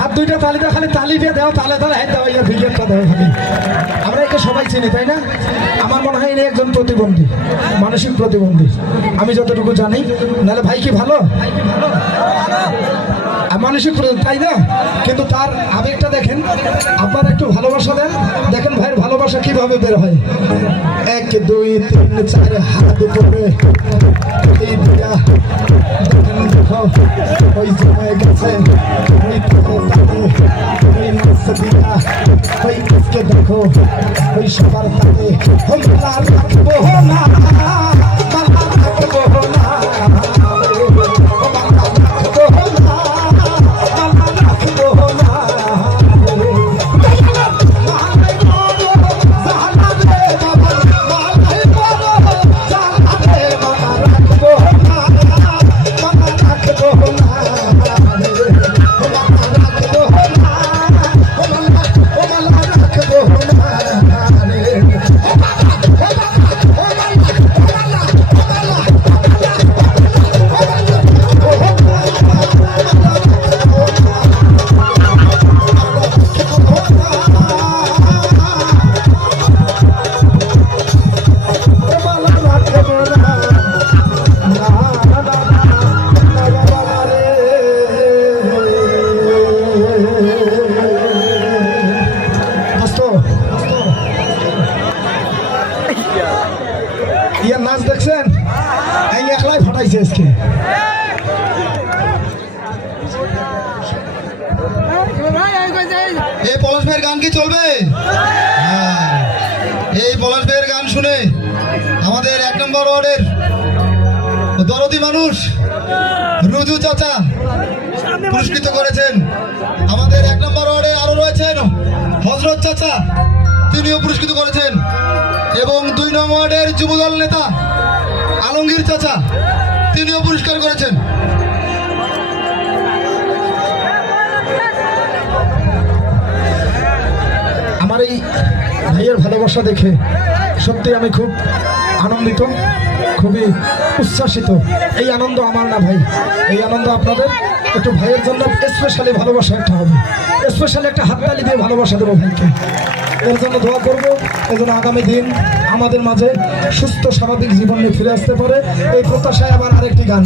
হাত দুইটা তালিটা খালি তালি দিয়ে দেও, তালে তালে হাত দেওয়া ভিডিওটা দেওয়া খালি। আমরা একে সবাই চিনি, তাই না? আমার মনে হয় ইনি একজন প্রতিবন্ধী, মানসিক প্রতিবন্ধী, আমি যতটুকু জানি। নাহলে ভাই কি ভালো মানসিক, তাই না? কিন্তু তার আবেগটা দেখেন, আপনারা একটু ভালোবাসা দেন, দেখেন ভাইয়ের ভালোবাসা কিভাবে বের হয়। 1 2 3 4 হাত ধরে দেখো ওই জমে গেছে দেখো ওই সবার তালে রাখবো না, রাখবো না, নাচ দেখছেন? এই একলাই ফাটাইছে আজকে। এই পলাশ ভাইয়ের গান কি চলবে? এই পলাশ ভাইয়ের গান শুনে আমাদের 1 নম্বর ওয়ার্ডের দরদি মানুষ রুজু চাচা পুরস্কৃত করেছেন। আমাদের 1 নম্বর ওয়ার্ডে আরো রয়েছেন হযরত চাচা, তিনিও পুরস্কৃত করেছেন। এবং 2 নং ওয়ার্ডের যুবদল নেতা আলমগীর চাচা, তিনিও পুরস্কার করেছেন। আমার এই ভাইয়ের ভালোবাসা দেখে সত্যি আমি খুব আনন্দিত, খুবই উচ্ছ্বাসিত। এই আনন্দ আমার না ভাই, এই আনন্দ আপনাদের। একটু ভাইয়ের জন্য স্পেশালি ভালোবাসা একটা হবে, স্পেশালি একটা হাততালি দিয়ে ভালোবাসা দেবো ভাইকে। এর জন্য দোয়া করবো, এর জন্য আগামী দিন আমাদের মাঝে সুস্থ স্বাভাবিক জীবন নিয়ে ফিরে আসতে পারে, এই প্রত্যাশায় আবার আরেকটি গান।